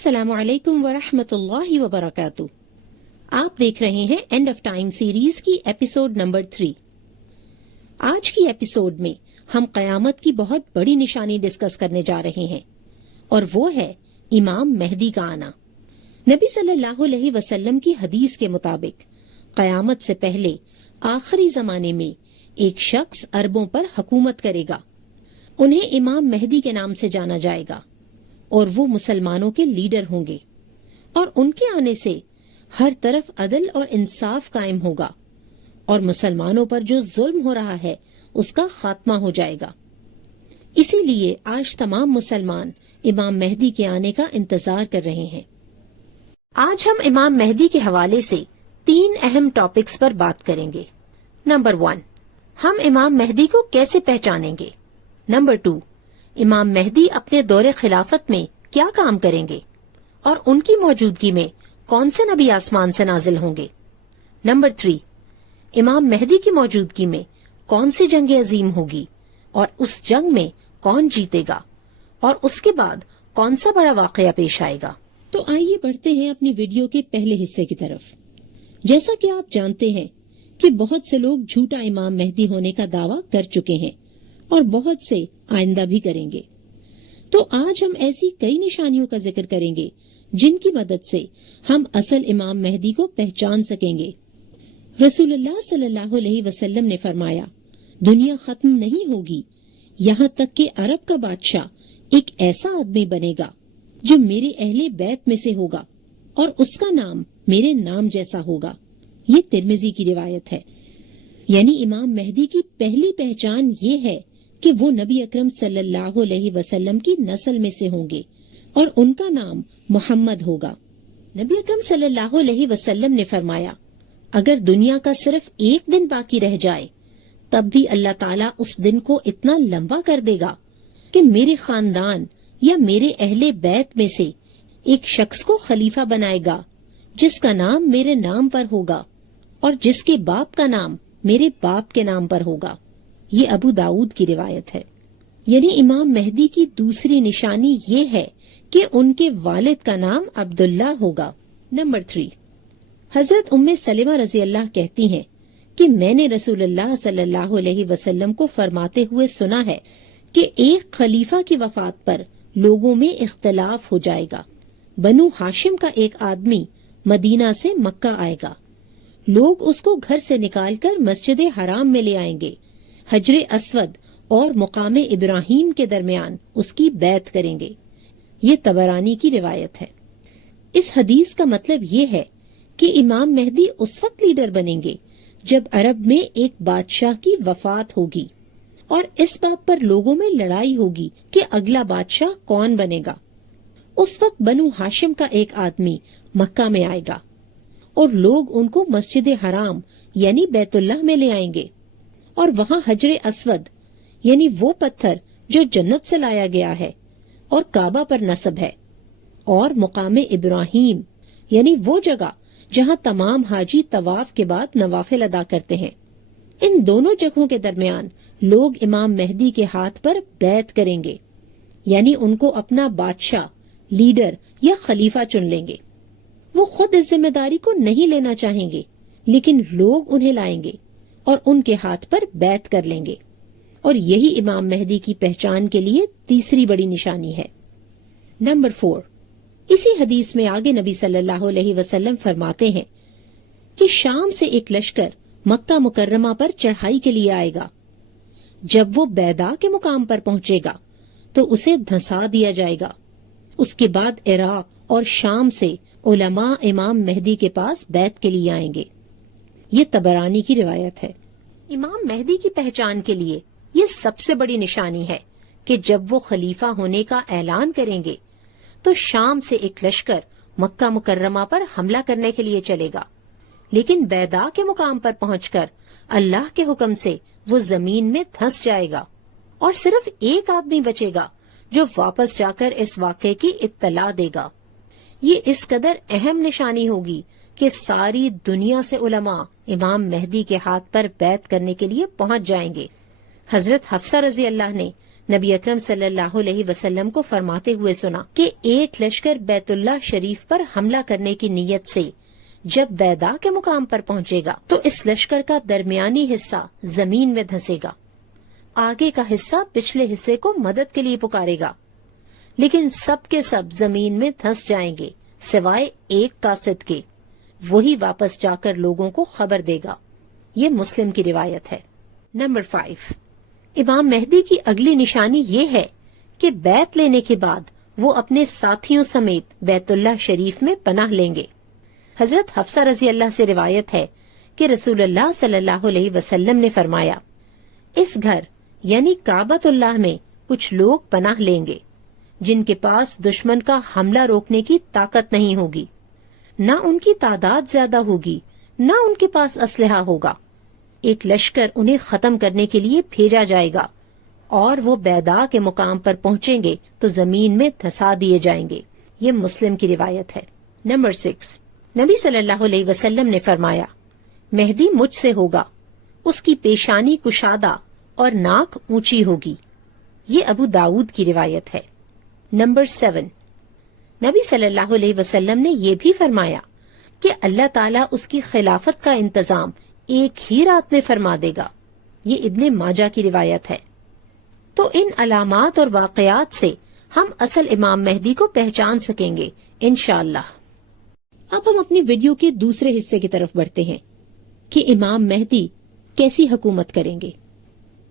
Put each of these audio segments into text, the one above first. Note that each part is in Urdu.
السلام علیکم ورحمۃ اللہ وبرکاتہ. آپ دیکھ رہے ہیں اینڈ آف ٹائم سیریز کی ایپیسوڈ نمبر 3. آج کی ایپیسوڈ میں ہم قیامت کی بہت بڑی نشانی ڈسکس کرنے جا رہے ہیں اور وہ ہے امام مہدی کا آنا. نبی صلی اللہ علیہ وسلم کی حدیث کے مطابق قیامت سے پہلے آخری زمانے میں ایک شخص عربوں پر حکومت کرے گا. انہیں امام مہدی کے نام سے جانا جائے گا اور وہ مسلمانوں کے لیڈر ہوں گے اور ان کے آنے سے ہر طرف عدل اور انصاف قائم ہوگا اور مسلمانوں پر جو ظلم ہو رہا ہے اس کا خاتمہ ہو جائے گا. اسی لیے آج تمام مسلمان امام مہدی کے آنے کا انتظار کر رہے ہیں. آج ہم امام مہدی کے حوالے سے 3 اہم ٹاپکس پر بات کریں گے. نمبر 1، ہم امام مہدی کو کیسے پہچانیں گے. نمبر 2، امام مہدی اپنے دور خلافت میں کیا کام کریں گے اور ان کی موجودگی میں کون سے نبی آسمان سے نازل ہوں گے. نمبر 3، امام مہدی کی موجودگی میں کون سی جنگ عظیم ہوگی اور اس جنگ میں کون جیتے گا اور اس کے بعد کون سا بڑا واقعہ پیش آئے گا. تو آئیے بڑھتے ہیں اپنی ویڈیو کے پہلے حصے کی طرف. جیسا کہ آپ جانتے ہیں کہ بہت سے لوگ جھوٹا امام مہدی ہونے کا دعویٰ کر چکے ہیں اور بہت سے آئندہ بھی کریں گے. تو آج ہم ایسی کئی نشانیوں کا ذکر کریں گے جن کی مدد سے ہم اصل امام مہدی کو پہچان سکیں گے. رسول اللہ صلی اللہ علیہ وسلم نے فرمایا، دنیا ختم نہیں ہوگی یہاں تک کہ عرب کا بادشاہ ایک ایسا آدمی بنے گا جو میرے اہل بیت میں سے ہوگا اور اس کا نام میرے نام جیسا ہوگا. یہ ترمذی کی روایت ہے. یعنی امام مہدی کی پہلی پہچان یہ ہے کہ وہ نبی اکرم صلی اللہ علیہ وسلم کی نسل میں سے ہوں گے اور ان کا نام محمد ہوگا. نبی اکرم صلی اللہ علیہ وسلم نے فرمایا، اگر دنیا کا صرف ایک دن باقی رہ جائے تب بھی اللہ تعالیٰ اس دن کو اتنا لمبا کر دے گا کہ میرے خاندان یا میرے اہل بیت میں سے ایک شخص کو خلیفہ بنائے گا جس کا نام میرے نام پر ہوگا اور جس کے باپ کا نام میرے باپ کے نام پر ہوگا. یہ ابو داؤد کی روایت ہے. یعنی امام مہدی کی دوسری نشانی یہ ہے کہ ان کے والد کا نام عبداللہ ہوگا. نمبر 3، حضرت ام سلمہ رضی اللہ کہتی ہیں کہ میں نے رسول اللہ صلی اللہ علیہ وسلم کو فرماتے ہوئے سنا ہے کہ ایک خلیفہ کی وفات پر لوگوں میں اختلاف ہو جائے گا. بنو ہاشم کا ایک آدمی مدینہ سے مکہ آئے گا. لوگ اس کو گھر سے نکال کر مسجد حرام میں لے آئیں گے. حجر اسود اور مقام ابراہیم کے درمیان اس کی بیعت کریں گے. یہ طبرانی کی روایت ہے. اس حدیث کا مطلب یہ ہے کہ امام مہدی اس وقت لیڈر بنیں گے جب عرب میں ایک بادشاہ کی وفات ہوگی اور اس بات پر لوگوں میں لڑائی ہوگی کہ اگلا بادشاہ کون بنے گا. اس وقت بنو ہاشم کا ایک آدمی مکہ میں آئے گا اور لوگ ان کو مسجد حرام یعنی بیت اللہ میں لے آئیں گے اور وہاں حجر اسود یعنی وہ پتھر جو جنت سے لایا گیا ہے اور کعبہ پر نصب ہے، اور مقام ابراہیم یعنی وہ جگہ جہاں تمام حاجی طواف کے بعد نوافل ادا کرتے ہیں. ان دونوں جگہوں کے درمیان لوگ امام مہدی کے ہاتھ پر بیعت کریں گے، یعنی ان کو اپنا بادشاہ، لیڈر یا خلیفہ چن لیں گے. وہ خود اس ذمہ داری کو نہیں لینا چاہیں گے لیکن لوگ انہیں لائیں گے اور ان کے ہاتھ پر بیعت کر لیں گے. اور یہی امام مہدی کی پہچان کے لیے تیسری بڑی نشانی ہے. نمبر 4، اسی حدیث میں آگے نبی صلی اللہ علیہ وسلم فرماتے ہیں کہ شام سے ایک لشکر مکہ مکرمہ پر چڑھائی کے لیے آئے گا. جب وہ بیدا کے مقام پر پہنچے گا تو اسے دھنسا دیا جائے گا. اس کے بعد عراق اور شام سے علماء امام مہدی کے پاس بیعت کے لیے آئیں گے. یہ طبرانی کی روایت ہے. امام مہدی کی پہچان کے لیے یہ سب سے بڑی نشانی ہے کہ جب وہ خلیفہ ہونے کا اعلان کریں گے تو شام سے ایک لشکر مکہ مکرمہ پر حملہ کرنے کے لیے چلے گا، لیکن بیدا کے مقام پر پہنچ کر اللہ کے حکم سے وہ زمین میں دھنس جائے گا اور صرف ایک آدمی بچے گا جو واپس جا کر اس واقعے کی اطلاع دے گا. یہ اس قدر اہم نشانی ہوگی کہ ساری دنیا سے علماء امام مہدی کے ہاتھ پر بیعت کرنے کے لیے پہنچ جائیں گے. حضرت حفصہ رضی اللہ نے نبی اکرم صلی اللہ علیہ وسلم کو فرماتے ہوئے سنا کہ ایک لشکر بیت اللہ شریف پر حملہ کرنے کی نیت سے جب بیدا کے مقام پر پہنچے گا تو اس لشکر کا درمیانی حصہ زمین میں دھسے گا، آگے کا حصہ پچھلے حصے کو مدد کے لیے پکارے گا، لیکن سب کے سب زمین میں دھس جائیں گے سوائے ایک قاصد کے، وہی واپس جا کر لوگوں کو خبر دے گا۔ یہ مسلم کی روایت ہے۔ نمبر 5، امام مہدی کی اگلی نشانی یہ ہے کہ بیعت لینے کے بعد وہ اپنے ساتھیوں سمیت بیت اللہ شریف میں پناہ لیں گے۔ حضرت حفصہ رضی اللہ سے روایت ہے کہ رسول اللہ صلی اللہ علیہ وسلم نے فرمایا، اس گھر یعنی کعبۃ اللہ میں کچھ لوگ پناہ لیں گے جن کے پاس دشمن کا حملہ روکنے کی طاقت نہیں ہوگی، نہ ان کی تعداد زیادہ ہوگی، نہ ان کے پاس اسلحہ ہوگا۔ ایک لشکر انہیں ختم کرنے کے لیے بھیجا جائے گا اور وہ بیدا کے مقام پر پہنچیں گے تو زمین میں دھسا دیے جائیں گے۔ یہ مسلم کی روایت ہے۔ نمبر 6، نبی صلی اللہ علیہ وسلم نے فرمایا، مہدی مجھ سے ہوگا، اس کی پیشانی کشادہ اور ناک اونچی ہوگی۔ یہ ابو داؤد کی روایت ہے۔ نمبر 7، نبی صلی اللہ علیہ وسلم نے یہ بھی فرمایا کہ اللہ تعالیٰ اس کی خلافت کا انتظام ایک ہی رات میں فرما دے گا۔ یہ ابن ماجہ کی روایت ہے۔ تو ان علامات اور واقعات سے ہم اصل امام مہدی کو پہچان سکیں گے انشاءاللہ۔ اب ہم اپنی ویڈیو کے دوسرے حصے کی طرف بڑھتے ہیں کہ امام مہدی کیسی حکومت کریں گے۔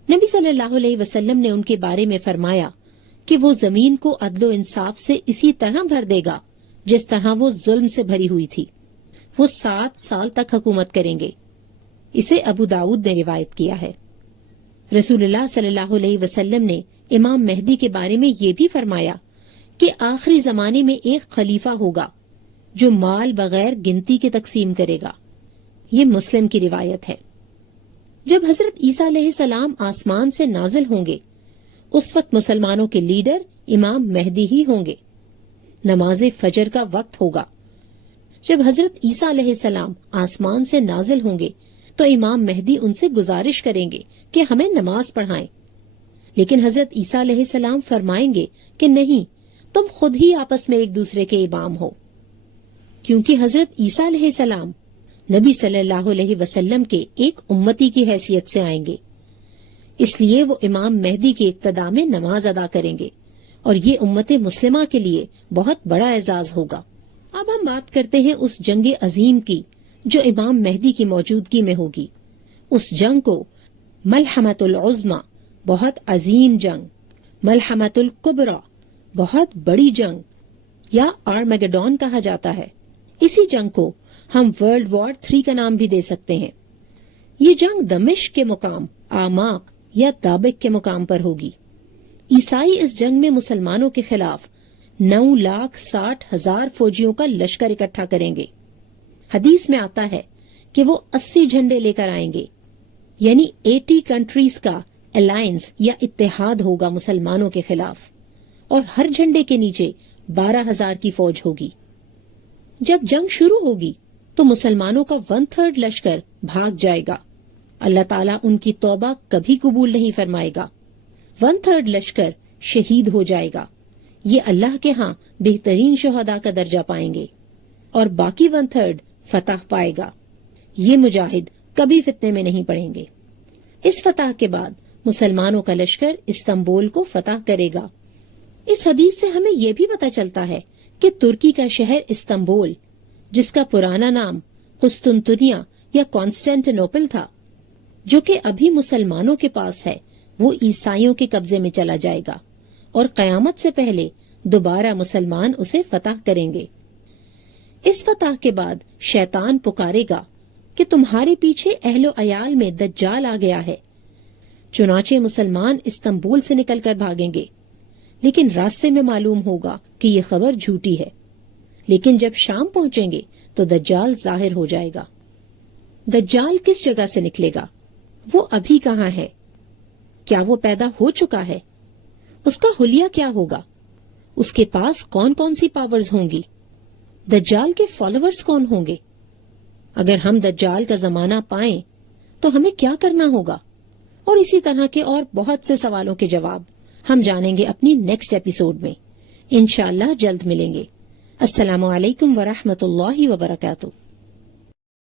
نبی صلی اللہ علیہ وسلم نے ان کے بارے میں فرمایا کہ وہ زمین کو عدل و انصاف سے اسی طرح بھر دے گا جس طرح وہ ظلم سے بھری ہوئی تھی۔ وہ 7 سال تک حکومت کریں گے۔ اسے ابو داؤد نے روایت کیا ہے۔ رسول اللہ صلی اللہ علیہ وسلم نے امام مہدی کے بارے میں یہ بھی فرمایا کہ آخری زمانے میں ایک خلیفہ ہوگا جو مال بغیر گنتی کے تقسیم کرے گا۔ یہ مسلم کی روایت ہے۔ جب حضرت عیسیٰ علیہ السلام آسمان سے نازل ہوں گے اس وقت مسلمانوں کے لیڈر امام مہدی ہی ہوں گے۔ نماز فجر کا وقت ہوگا۔ جب حضرت عیسیٰ علیہ السلام آسمان سے نازل ہوں گے تو امام مہدی ان سے گزارش کریں گے کہ ہمیں نماز پڑھائیں، لیکن حضرت عیسیٰ علیہ السلام فرمائیں گے کہ نہیں، تم خود ہی آپس میں ایک دوسرے کے امام ہو، کیونکہ حضرت عیسیٰ علیہ السلام نبی صلی اللہ علیہ وسلم کے ایک امتی کی حیثیت سے آئیں گے، اس لیے وہ امام مہدی کے اقتداء میں نماز ادا کریں گے اور یہ امت مسلمہ کے لیے بہت بڑا اعزاز ہوگا۔ اب ہم بات کرتے ہیں اس جنگ عظیم کی جو امام مہدی کی موجودگی میں ہوگی۔ اس جنگ کو ملحمۃ العظمی، بہت عظیم جنگ، ملحمۃ الکبری، بہت بڑی جنگ، یا آرمیگڈون کہا جاتا ہے۔ اسی جنگ کو ہم ورلڈ وار 3 کا نام بھی دے سکتے ہیں۔ یہ جنگ دمشق کے مقام آماق یا دابق کے مقام پر ہوگی۔ عیسائی اس جنگ میں مسلمانوں کے خلاف 9,60,000 فوجیوں کا لشکر اکٹھا کریں گے۔ حدیث میں آتا ہے کہ وہ 80 جھنڈے لے کر آئیں گے، یعنی 80 کنٹریز کا الائنس یا اتحاد ہوگا مسلمانوں کے خلاف، اور ہر جھنڈے کے نیچے 12,000 کی فوج ہوگی۔ جب جنگ شروع ہوگی تو مسلمانوں کا 1/3 لشکر بھاگ جائے گا۔ اللہ تعالیٰ ان کی توبہ کبھی قبول نہیں فرمائے گا۔ 1/3 لشکر شہید ہو جائے گا، یہ اللہ کے ہاں بہترین شہداء کا درجہ پائیں گے، اور باقی 1/3 فتح پائے گا۔ یہ مجاہد کبھی فتنے میں نہیں پڑیں گے۔ اس فتح کے بعد مسلمانوں کا لشکر استنبول کو فتح کرے گا۔ اس حدیث سے ہمیں یہ بھی پتہ چلتا ہے کہ ترکی کا شہر استنبول، جس کا پرانا نام قسطنطنیہ یا کانسٹینٹینوپل تھا، جو کہ ابھی مسلمانوں کے پاس ہے، وہ عیسائیوں کے قبضے میں چلا جائے گا، اور قیامت سے پہلے دوبارہ مسلمان اسے فتح کریں گے۔ اس فتح کے بعد شیطان پکارے گا کہ تمہارے پیچھے اہل و عیال میں دجال آ گیا ہے۔ چنانچہ مسلمان استنبول سے نکل کر بھاگیں گے، لیکن راستے میں معلوم ہوگا کہ یہ خبر جھوٹی ہے۔ لیکن جب شام پہنچیں گے تو دجال ظاہر ہو جائے گا۔ دجال کس جگہ سے نکلے گا؟ وہ ابھی کہاں ہے؟ کیا وہ پیدا ہو چکا ہے؟ اس کا حلیہ کیا ہوگا؟ اس کے پاس کون کون سی پاورز ہوں گی؟ دجال کے فالوورز کون ہوں گے؟ اگر ہم دجال کا زمانہ پائیں تو ہمیں کیا کرنا ہوگا؟ اور اسی طرح کے اور بہت سے سوالوں کے جواب ہم جانیں گے اپنی نیکسٹ ایپیسوڈ میں. انشاءاللہ جلد ملیں گے. السلام علیکم ورحمۃ اللہ وبرکاتہ.